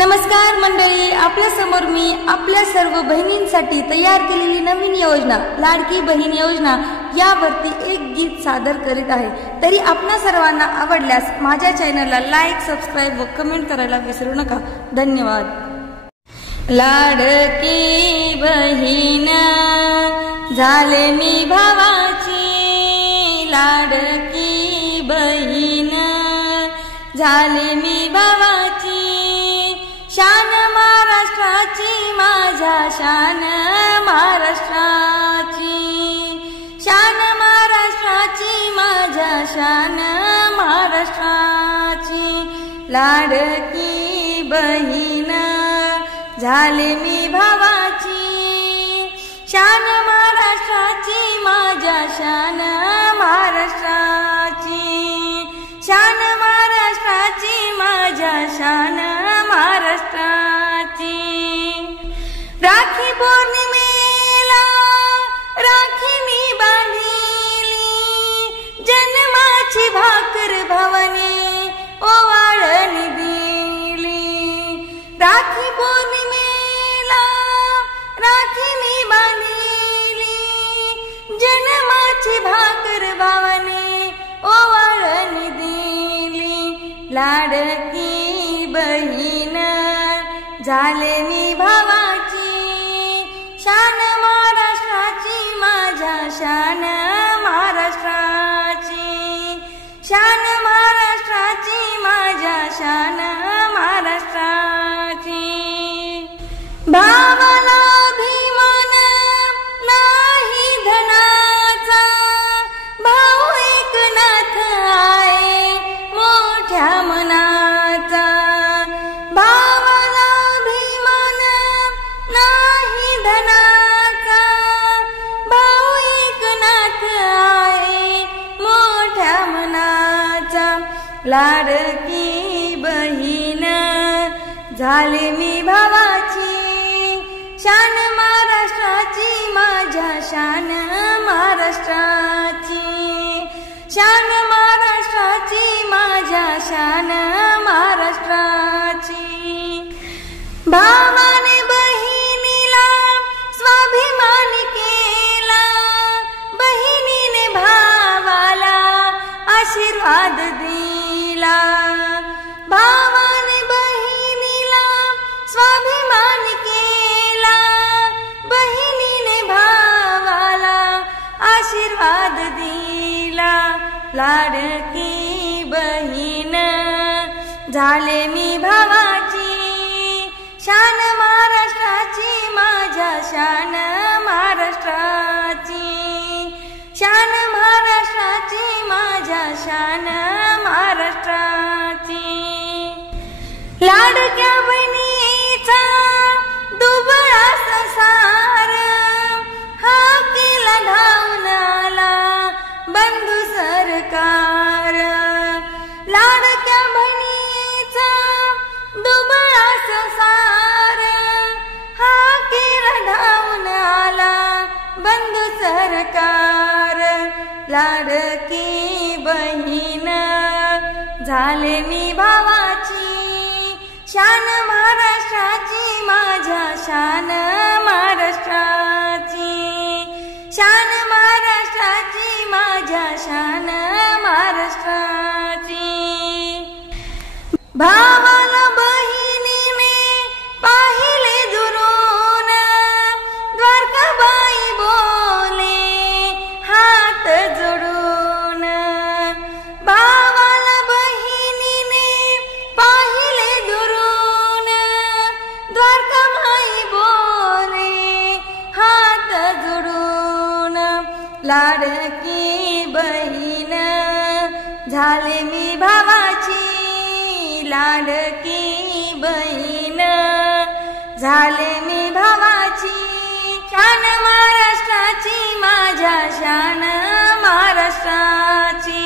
नमस्कार मंडळी, आपल्या समोर मी आपल्या सर्व बहिणींसाठी तयार केलेली नवीन योजना लाडकी बहीण योजना यावरती एक गीत सादर करीत आहे। तरी आपणा सर्वांना आवडल्यास माझ्या चॅनलला लाईक, सबस्क्राइब व कमेंट करायला विसरू नका। धन्यवाद। लाडकी बहीण झाले मी भावाची, लाडकी बहीण झाले मी भावाची, शान महाराष्ट्राची माझ्या शान महाराष्ट्राची, शान महाराष्ट्राची माझ्या शान महाराष्ट्राची, लाडकी बहीण झाले मी भावाची, शान महाराष्ट्राची माझ्या शान महाराष्ट्राची, शान महाराष्ट्राची माझ्या शान महाराष्ट्राची। राखी पौर्णिमेला राखी मी बांधिली, जन्माची भाकर भावाने ओवाळणी दिली। राखी पौर्णिमेला राखी मी बांधिली, जन्माची भाकर भावाने ओवाळणी दिली। लाडकी बहीण झाले मी भावाची, शान महाराष्ट्राची माझ्या शान महाराष्ट्राची, शान महाराष्ट्राची माझ्या शान महाराष्ट्राची। भावाला अभिमान नाही धनाचा, भाऊ एकनाथ आहे मोठ्या मनाचा। भावाला अभिमान नाही धनाचा, भाऊ एकनाथ आहे मोठ्या मनाचा। लाडकी बहीण झाले मी भावाची, शान महाराष्ट्राची माझ्या शान महाराष्ट्राची, शान महाराष्ट्राची माझ्या शान महाराष्ट्राची। भावाने बहिणीला स्वाभिमानी केला, बहिणीने भावाला आशीर्वाद दिला। भावाने बहिणीला स्वाभिमानी केला, बहिणीने भावाला आशीर्वाद दिला। लाडकी बहीण झाले मी भावाची, शान महाराष्ट्राची माझ्या शान महाराष्ट्राची, शान महाराष्ट्राची माझ्या शान महाराष्ट्राची। लाडक्या बहिणीचा दुबळा संसार हा केला धावून आला बंधू सरकार। लाडक्या बहिणीचा दुबळा संसार हा केला धावून आला बंधू सरकार। लाडकी बहीण झाले मी भावाची, शान महाराष्ट्राची माझ्या शान महाराष्ट्राची, शान महाराष्ट्राची माझ्या शान महाराष्ट्राची। भावाला बहिणीने पाहिले दुरून, द्वारकाबाई बोले हात जोडून। भावाला बहिणीने पाहिले दुरून, द्वारकाबाई बोले हात जोडून। लाडकी बहीण झाले मी भावाची, लाडकी बहीण झाले मी भावाची, शान महाराष्ट्राची माझ्या शान महाराष्ट्राची।